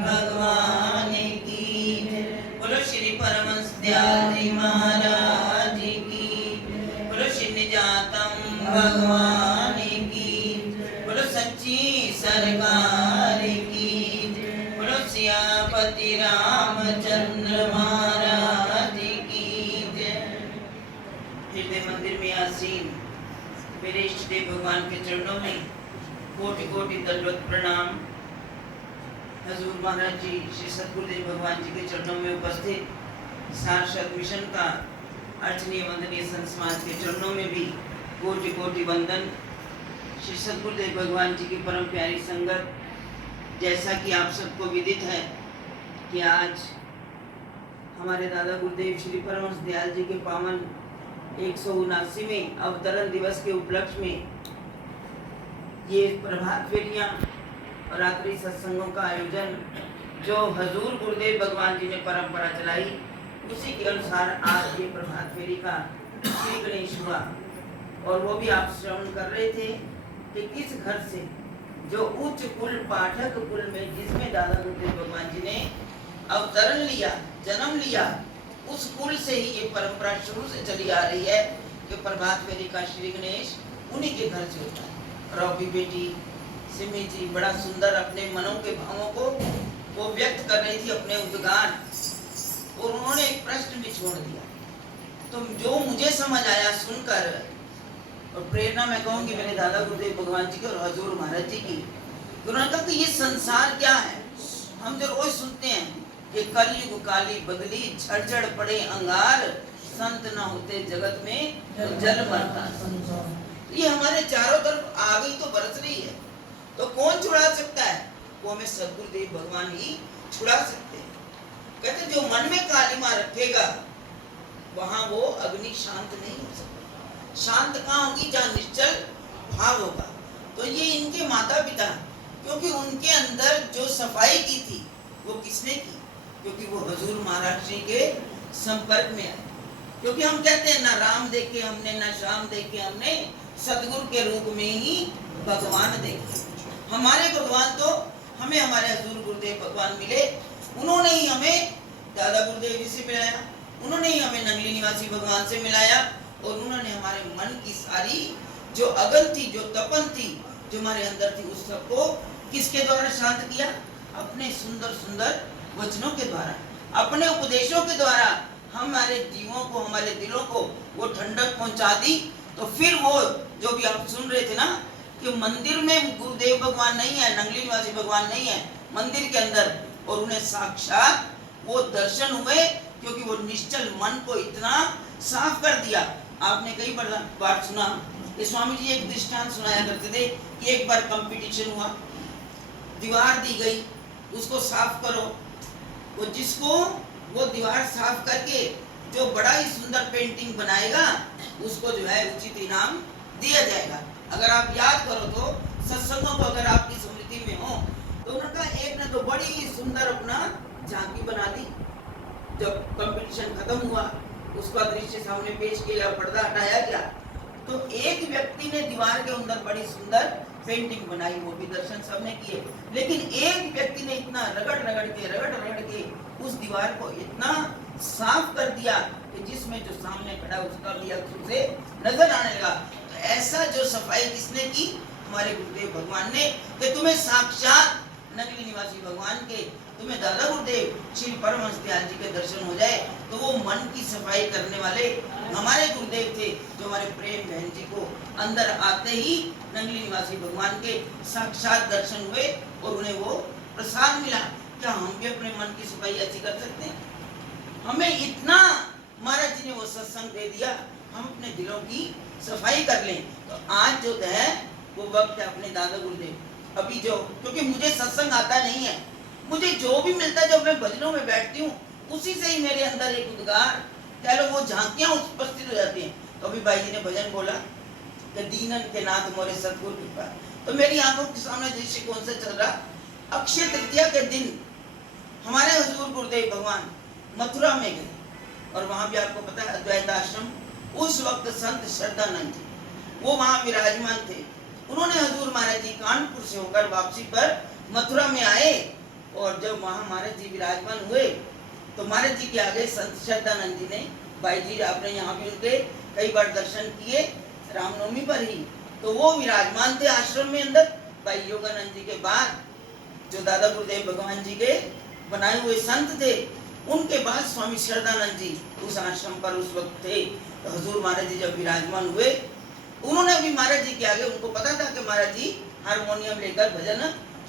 भगवान की। बोलो श्री परमहंस दयाल जी महाराज की। बोलो श्री निजातम भगवान की। बोलो सच्ची सरकार की। बोलो सियापति रामचंद्र महाराज की जय। हृदय मंदिर में आसीन मेरे इष्ट देव भगवान के चरणों में कोटि कोटि दंडवत प्रणाम। हजूर महाराज जी श्री सतगुरुदेव भगवान जी के चरणों में उपस्थित सारस्वत मिशन का अर्चनीय वंदनीय संत समाज के चरणों में भी कोटि कोटि वंदन। श्री सतगुरुदेव भगवान जी की परम प्यारी संगत, जैसा कि आप सबको विदित है कि आज हमारे दादा गुरुदेव श्री परमहंस दयाल जी के पावन 179वें अवतरण दिवस के उपलक्ष्य में ये प्रभात फेरियां और रात्रि सत्संगों का आयोजन जो हजूर गुरुदेव भगवान जी ने परंपरा चलाई, उसी के अनुसार आज ये प्रभात फेरी का श्री गणेश हुआ। और वो भी आप श्रवण कर रहे थे कि किस घर से, जो उच्च कुल पाठक कुल में जिसमें दादा गुरुदेव भगवान जी ने अवतरण लिया, जन्म लिया, उस कुल से ही ये परंपरा शुरू से चली आ रही है कि प्रभात फेरी का श्री गणेश उन्हीं के घर से होता है। रॉकी बेटी सिमी जी बड़ा सुंदर अपने मनों के भावों को वो व्यक्त कर रही थी, अपने उद्गार, और उन्होंने एक प्रश्न भी छोड़ दिया। तो जो मुझे समझ आया सुनकर, और प्रेरणा मैं कहूंगी मेरे दादा गुरुदेव भगवान जी की और हजूर महाराज जी की, उन्होंने कहा कि ये संसार क्या है। हम जो रोज सुनते हैं कि कलयुग काली बदली, झड़झड़ पड़े अंगार, संत ना होते जगत में जल मरता। ये हमारे चारों तरफ आ गई तो बरस रही है, तो कौन छुड़ा सकता है? वो हमें सद्गुरुदेव भगवान ही छुड़ा सकते हैं। कहते जो मन में कालिमा रखेगा वहां वो अग्नि शांत नहीं हो सकता। शांत कहाँ होगी? जहाँ निश्चल भाव होगा। तो ये इनके माता पिता, क्योंकि उनके अंदर जो सफाई की थी वो किसने की? क्योंकि वो हजूर महाराज जी के संपर्क में आए। क्योंकि हम कहते हैं ना राम देखे हमने, ना श्याम देखे हमने, सतगुरु के रूप में ही भगवान देखे। हमारे भगवान तो हमें हमारे हजूर गुरुदेव भगवान मिले, उन्होंने ही हमें दादा गुरुदेव जी से मिलाया, उन्होंने ही हमें नंगली निवासी भगवान से मिलाया, और उन्होंने हमारे मन की सारी जो अगन थी, जो तपन थी, जो हमारे अंदर थी, उस सबको किसके द्वारा शांत किया? अपने सुंदर सुंदर वचनों के द्वारा, अपने उपदेशों के द्वारा हमारे जीवों को, हमारे दिलों को वो ठंडक पहुंचा दी। तो फिर वो जो भी आप सुन रहे थे ना कि मंदिर में गुरुदेव भगवान नहीं है, नंगली निवासी भगवान नहीं है मंदिर के अंदर, और उन्हें साक्षात वो दर्शन हुए, क्योंकि वो निश्चल मन को इतना साफ कर दिया। आपने कई बार सुना कि स्वामी जी एक दृष्टांत सुनाया करते थे कि एक बार कंपटीशन हुआ, दीवार दी गई, उसको साफ करो। वो जिसको वो दीवार साफ करके जो बड़ा ही सुंदर पेंटिंग बनाएगा उसको जो है उचित इनाम दिया जाएगा। अगर आप याद करो तो सत्संगों को अगर आपकी स्मृति में हो तो उनका एक ने तो बड़ी सुंदर अपना झांकी बना दी। जब कंपटीशन खत्म हुआ उसका दृश्य सामने पेश किया, पर्दा हटाया गया, तो एक व्यक्ति ने दीवार के अंदर बड़ी सुंदर पेंटिंग बनाई, वो भी दर्शन सबने किए। लेकिन एक व्यक्ति ने इतना रगड़ रगड़ के उस दीवार को इतना साफ कर दिया कि जिसमें जो सामने खड़ा उसका भी अक्षर से नजर आने लगा। ऐसा जो सफाई किसने की? हमारे गुरुदेव भगवान ने, कि तुम्हें साक्षात नगली निवासी भगवान के, तुम्हें दादा गुरुदेव श्री परमहंस दयाल जी के दर्शन हो जाए, तो वो मन की सफाई करने वाले हमारे गुरुदेव थे, जो हमारे प्रेम बहन जी को अंदर आते ही नगली निवासी भगवान के साक्षात दर्शन हुए और उन्हें वो प्रसाद मिला। क्या हम भी अपने मन की सफाई ऐसी कर सकते हैं? हमें इतना महाराज जी ने वो सत्संग दे दिया, हम अपने दिलों की सफाई कर लें। तो आज जो है वो वक्त है अपने दादा गुरुदेव, अभी जो, क्योंकि मुझे सत्संग आता नहीं है, मुझे जो भी मिलता है जब मैं भजनों में बैठती हूँ उसी से ही मेरे अंदर एक उद्गार, कह लो वो झांकियां उपस्थित हो जाती हैं। तो अभी भाई जी ने भजन बोला कि दीनन के नाथ मोरे सतगुरु कृपा, तो मेरी आंखों के सामने दृश्य कौन सा चल रहा? अक्षय तृतीया के दिन हमारे हजूर गुरुदेव भगवान मथुरा में गए, और वहां भी आपको पता है अद्वैत आश्रम, उस वक्त संत श्रद्धानंद जी वो वहां विराजमान थे। उन्होंने हजूर महाराज जी कानपुर से होकर वापसी पर मथुरा में आए और जब वहाँ महाराज जी विराजमान हुए तो महाराज जी के आगे संत श्रद्धानंद जी ने, भाई जी आपने यहाँ भी उनके कई बार दर्शन किए रामनवमी पर ही, तो वो विराजमान थे आश्रम में अंदर। भाई योगानंद जी के बाद जो दादा गुरुदेव भगवान जी के बनाए हुए संत थे, उनके बाद स्वामी श्रद्धानंद जी उस आश्रम पर उस वक्त थे। तो हजूर महाराज जी जब विराजमान हुए, उन्होंने भी महाराज जी के आगे, उनको पता था कि महाराज जी हारमोनियम लेकर भजन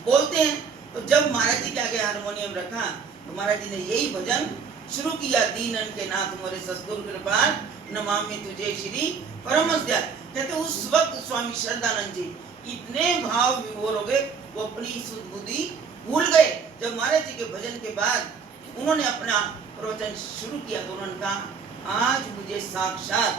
बोलते हैं, तो जब महाराज जी के आगे हारमोनियम रखा तो महाराज जी ने यही भजन शुरू किया, दीनन के नाथ मोरे सतगुरु कृपाल नमामि तुझे श्री परमहंस दयाल। कहते उस वक्त स्वामी श्रद्धानंद जी इतने भाव विभोर हो गए, वो अपनी सुध बुद्धि भूल गए। जब महाराज जी के भजन के बाद उन्होंने अपना प्रवचन शुरू किया तो उन्होंने कहा, आज मुझे साक्षात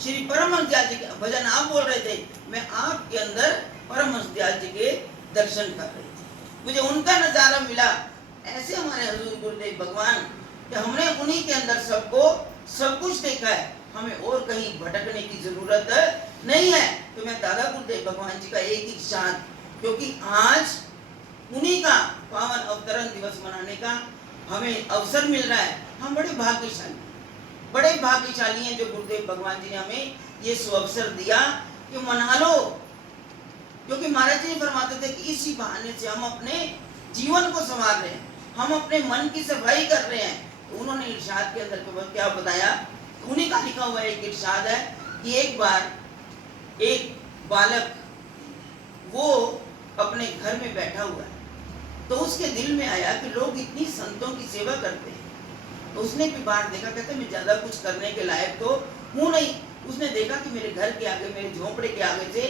श्री परमहंस दयाल जी के भजन आप बोल रहे थे, मैं आपके अंदर परमहंस दयाल जी के दर्शन कर रही थी, मुझे उनका नजारा मिला। ऐसे हमारे हजूर गुरुदेव भगवान कि हमने उन्हीं के अंदर सबको सब कुछ देखा है, हमें और कहीं भटकने की जरूरत नहीं है। तो मैं दादा गुरुदेव भगवान जी का एक ही शान, क्योंकि आज उन्हीं का पावन अवतरण दिवस मनाने का हमें अवसर मिल रहा है। हम बड़े भाग्यशाली हैं जो गुरुदेव भगवान जी ने हमें ये सुअवसर दिया कि मना लो, क्योंकि महाराज जी ने फरमाते थे कि इसी बहाने से हम अपने जीवन को संवार रहे हैं, हम अपने मन की सफाई कर रहे हैं। तो उन्होंने इरशाद के अंदर क्या बताया, उन्हीं का लिखा हुआ एक इरशाद है कि एक बार एक बालक वो अपने घर में बैठा हुआ है, तो उसके दिल में आया कि लोग इतनी संतों की सेवा करते हैं, तो उसने भी बाहर देखा, कहते मैं ज्यादा कुछ करने के लायक तो हूँ नहीं। उसने देखा कि मेरे घर के आगे, मेरे झोंपड़े के आगे से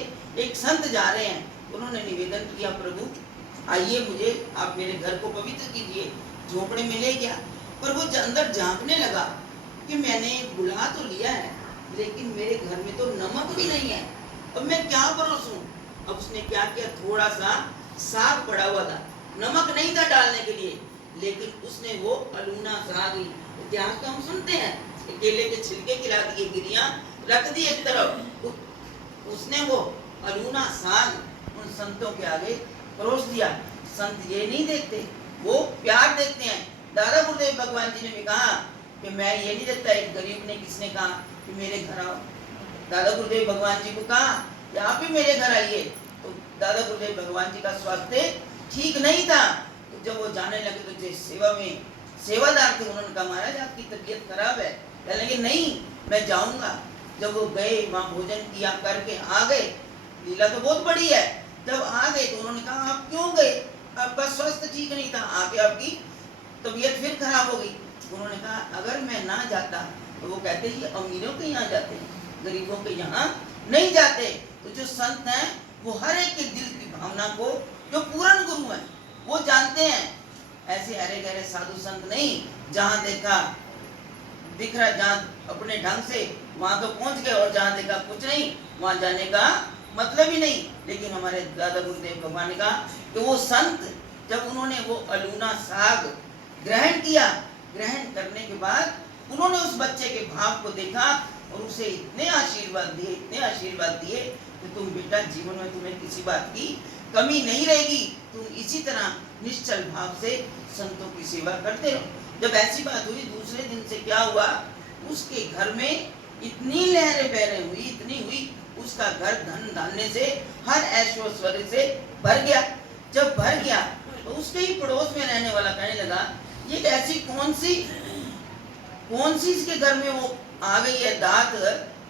एक संत जा रहे हैं। उन्होंने निवेदन किया, प्रभु आइए, मुझे आप मेरे घर को पवित्र कीजिए। झोंपड़े में ले गया, पर वो अंदर झांकने लगा कि मैंने बुला तो लिया है, लेकिन मेरे घर में तो नमक भी नहीं है, अब मैं क्या परोसूं। अब उसने क्या किया, थोड़ा सा साग पड़ा हुआ था, नमक नहीं था डालने के लिए, लेकिन उसने वो अलूना साग, इतिहास तो हम सुनते हैं, केले के छिलके गिरा दिए, गिरियां रख दी एक तरफ, उसने वो अलूना साग उन संतों के आगे परोस दिया। संत ये नहीं देखते, वो प्यार देखते हैं। दादा गुरुदेव भगवान जी ने भी कहा कि मैं ये नहीं देखता, एक गरीब ने किसने कहा कि मेरे घर आओ, दादा गुरुदेव भगवान जी को कहा कि आप भी मेरे घर आइए। तो दादा गुरुदेव भगवान जी का स्वास्थ्य ठीक नहीं था, तो जब वो जाने लगे तो जिस सेवा में सेवादार थे, उन्होंने कहा महाराज आपकी तबीयत खराब है, कहने लगे नहीं मैं जाऊंगा। जब वो गए, वहां भोजन किया, करके आ गए, लीला तो बहुत बड़ी है। जब आ गए तो उन्होंने कहा आप क्यों गए, आपका स्वास्थ्य ठीक नहीं था, आके आपकी तबीयत फिर खराब हो गई। उन्होंने कहा अगर मैं ना जाता, तो वो कहते ये अमीरों के यहाँ जाते हैं, गरीबों के यहाँ नहीं जाते। तो जो संत हैं वो हर एक के दिल की भावना को, जो पूर्ण गुरु हैं वो जानते हैं। ऐसे अरे गहरे साधु संत नहीं, जहाँ देखा दिख रहा, जहाँ अपने ढंग से वहां तो पहुंच गए, और जहाँ देखा कुछ नहीं, वहां जाने का मतलब ही नहीं। लेकिन हमारे दादा गुरुदेव भगवान ने कहा कि वो संत जब उन्होंने वो अलूना साग ग्रहण किया, ग्रहण करने के बाद उन्होंने उस बच्चे के भाव को देखा और उसे इतने आशीर्वाद दिए कि तुम बेटा जीवन में तुम्हें किसी बात की कमी नहीं रहेगी, तुम इसी तरह निश्चल भाव से संतों की सेवा करते रहो। जब ऐसी बात हुई, दूसरे दिन से क्या हुआ, उसके घर में इतनी लहरें बहरें हुई, इतनी हुई, उसका घर धन धान्य से, हर ऐश्वर्य से भर गया। जब भर गया तो उसके ही पड़ोस में रहने वाला कहने लगा ये ऐसी कौन सी इसके घर में वो आ गई है दात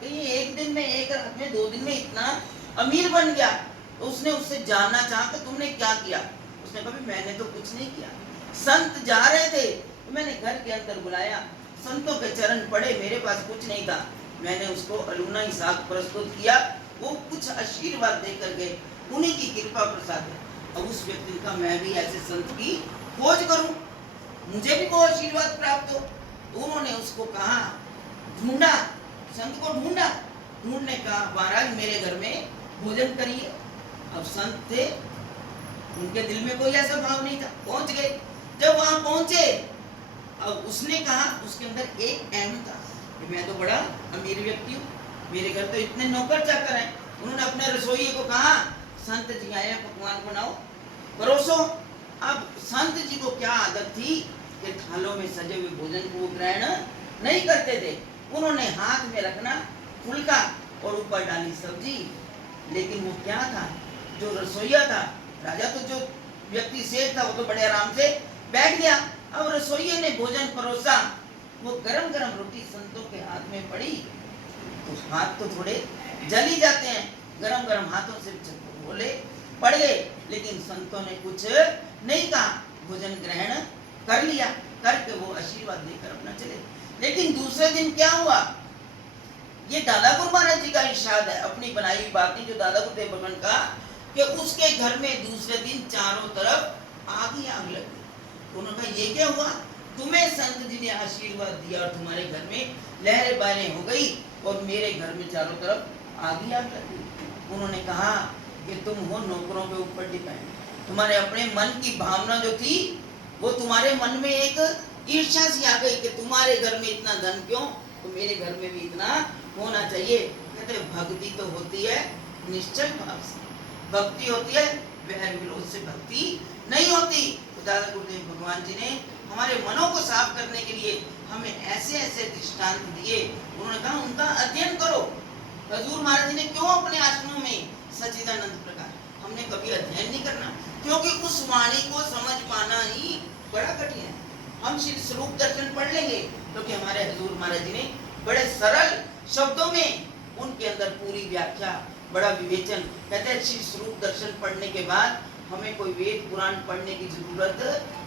कि ये एक दिन में, एक रात में, 2 दिन में इतना अमीर बन गया। तो उसने उससे जानना चाहा कि तुमने क्या किया। उसने कहा मैंने तो कुछ नहीं किया, संत जा रहे थे तो मैंने घर के अंदर बुलाया, संतों के चरण पड़े, मेरे पास कुछ नहीं था, मैंने उसको अलूना ही साग प्रस्तुत किया, वो कुछ आशीर्वाद देकर गए, उन्हीं की कृपा प्रसाद है। अब उस व्यक्ति का मैं भी ऐसे संत की खोज करूं, मुझे भी वो आशीर्वाद प्राप्त हो। तो उन्होंने उसको कहा, ढूंढा, संत को ढूंढा, ढूंढने का महाराज मेरे घर में भोजन करिए। अब संत थे, उनके दिल में कोई ऐसा भाव नहीं था, पहुंच गए। जब वहां पहुंचे, अब उसने कहा, उसके अंदर एक अहम था कि मैं तो बड़ा अमीर व्यक्ति हूँ, मेरे घर तो इतने नौकर चाकर हैं। उन्होंने अपने रसोइये को कहा संत जी आए, पकवान बनाओ, परोसो। अब संत क्या आदत थी कि थालों में सजे हुए भोजन को वो ग्रहण नहीं करते थे। उन्होंने हाथ में रखना फुलका और ऊपर डाली सब्जी। लेकिन वो क्या था, जो रसोईया था, राजा तो जो व्यक्ति सेठ था वो तो बड़े आराम से बैठ गया। अब रसोइये ने भोजन परोसा, वो गरम गरम रोटी संतों के हाथ में पड़ी तो हाथ तो थोड़े जल ही जाते हैं, गरम गरम हाथों से बोले पड़ गए। लेकिन संतों ने कुछ नहीं कहा, भोजन ग्रहण कर लिया, करके वो आशीर्वाद देकर अपना चले। लेकिन दूसरे दिन क्या हुआ, ये दादा गुरु महाराज जी का इरशाद है, अपनी बनाई हुई बात नहीं, जो दादा गुरुदेव भगवान का, कि उसके घर में दूसरे दिन चारों तरफ आग ही आग लगी। उन्होंने कहा ये क्या हुआ, तुम्हें संत जी ने आशीर्वाद दिया और तुम्हारे घर में लहरें बहरें हो गई और मेरे घर में चारों तरफ आग ही आग लगी। उन्होंने कहा कि तुम हो नौकरों के ऊपर डिपेंड, तुम्हारे अपने मन की भावना जो थी वो तुम्हारे मन में एक ईर्ष्या सी आ गई कि तुम्हारे घर में इतना धन क्यों, तो मेरे घर में भी इतना होना चाहिए। कहते भक्ति तो होती है निश्चल भाव से, भक्ति होती है वैर विरोध से, भक्ति नहीं होती। तो दादा गुरुदेव भगवान जी ने हमारे मनों को साफ करने के लिए हमें ऐसे ऐसे दृष्टांत दिए। उन्होंने कहा उनका अध्ययन करो। हजूर महाराज जी ने क्यों अपने आश्रमों में सच्चिदानंद प्रकाश, हमने कभी अध्ययन नहीं करना, क्योंकि उस वाणी को समझ पाना ही बड़ा कठिन है। हम श्री स्वरूप दर्शन पढ़ लेंगे क्योंकि हमारे हजूर महाराज जी ने बड़े सरल शब्दों में उनके अंदर पूरी व्याख्या, बड़ा विवेचन। कहते हैं श्री स्वरूप दर्शन पढ़ने के बाद हमें कोई वेद पुराण पढ़ने की जरूरत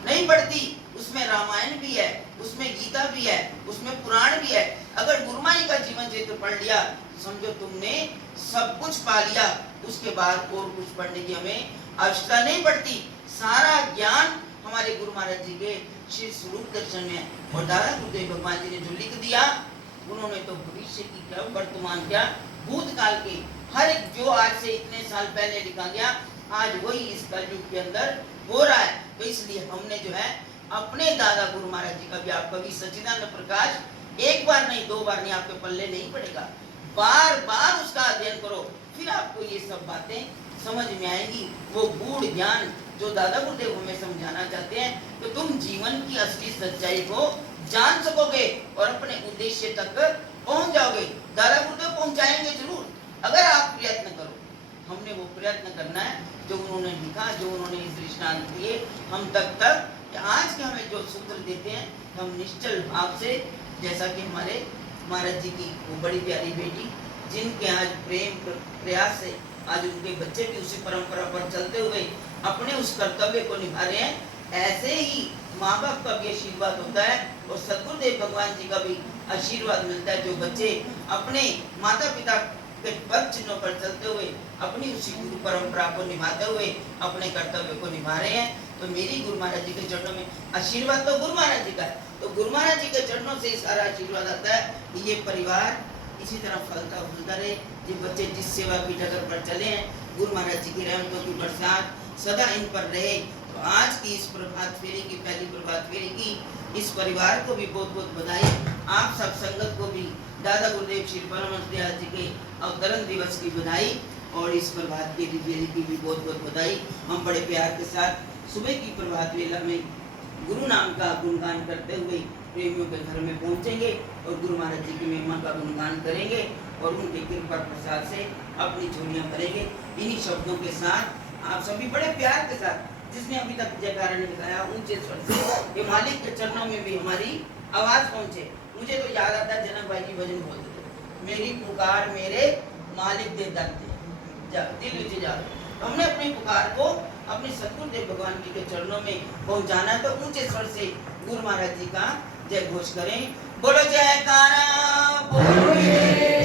नहीं पड़ती। उसमें रामायण भी है, उसमें गीता भी है, उसमें पुराण भी है। अगर गुरुमाई का जीवन चरित्र पढ़ लिया समझो तुमने सब कुछ पा लिया, उसके बाद और कुछ पढ़ने की हमें आवश्यकता नहीं पड़ती। सारा ज्ञान हमारे गुरु महाराज जी के श्री स्वरूप दर्शन में है। और दादा गुरुदेव भगवान जी ने जो लिख दिया, उन्होंने तो भविष्य की क्या, वर्तमान क्या, भूतकाल के हर एक जो आज से इतने साल पहले लिखा गया आज वही इस कलयुग के अंदर हो रहा है। तो इसलिए हमने जो है अपने दादा गुरु महाराज जी का भी, आपका भी सच्चिदानंद प्रकाश एक बार नहीं दो बार नहीं, आपके पल्ले नहीं पड़ेगा, बार बार उसका अध्ययन करो, फिर आपको ये सब बातें समझ में आएंगी। वो गूढ़ ज्ञान जो दादा गुरुदेव हमें समझाना चाहते हैं, तो तुम जीवन की असली सच्चाई को जान सकोगे और अपने उद्देश्य तक पहुंच जाओगे। दादा गुरुदेव पहुंचाएंगे जरूर, अगर आप प्रयत्न करो। हमने वो प्रयत्न करना है जो उन्होंने लिखा, जो उन्होंने इस दृष्टांत दिए हम तक आज के हमें जो सूत्र देते हैं, हम निश्चल भाव से, जैसा कि हमारे महाराज जी की वो बड़ी प्यारी बेटी जिनके आज प्रेम प्रयास से आज उनके बच्चे भी उसी परंपरा पर चलते हुए अपने उस कर्तव्य को निभा रहे हैं, ऐसे ही माँ बाप का भी आशीर्वाद होता है और सद्गुरुदेव भगवान जी का भी आशीर्वाद मिलता है। जो बच्चे अपने माता पिता के पद चिन्हों पर चलते हुए अपनी उसी गुरु परंपरा को निभाते हुए अपने कर्तव्य को निभा रहे हैं, तो मेरी गुरु महाराज जी के चरणों में आशीर्वाद तो गुरु महाराज जी का है। तो गुरु महाराज जी के चरणों से सारा आशीर्वाद आता है कि ये परिवार इसी तरह फलता फूलता रहे, ये बच्चे जिस सेवा की डगर पर चले हैं, गुरु महाराज जी की रहमतों की बरसात सदा इन पर रहे। तो आज की इस प्रभात फेरी की, पहली प्रभात फेरी की इस परिवार को भी बहुत बहुत बधाई। आप सब संगत को भी दादा गुरुदेव श्री परमहंस दयाल जी के अवतरण दिवस की बधाई और इस प्रभात की फेरी की भी बहुत बहुत बधाई। हम बड़े प्यार के साथ सुबह की प्रभात वेला में गुरु नाम का गुणगान करते हुए प्रेमियों के घर में पहुंचेंगे और गुरु महाराज जी की महिमा का गुणगान करेंगे और उनके कृपा प्रसाद से अपनी झोलियां भरेंगे। इन्हीं शब्दों के साथ आप सभी बड़े प्यार के साथ, जिसने अभी तक जयकारा नहीं लगाया, ऊंचे स्वर से ये मालिक के चरणों में भी हमारी आवाज पहुंचे। मुझे तो याद आता है जनक भाई जी भजन बोलते थे, मेरी पुकार मेरे मालिक दे दर्द दिल विच जा। तो हमने अपनी पुकार को अपने सद्गुरुदेव भगवान जी के चरणों में पहुंचाना है। तो ऊंचे स्वर से गुरु महाराज जी का जय घोष करें, बोलो जयकारा बोलो।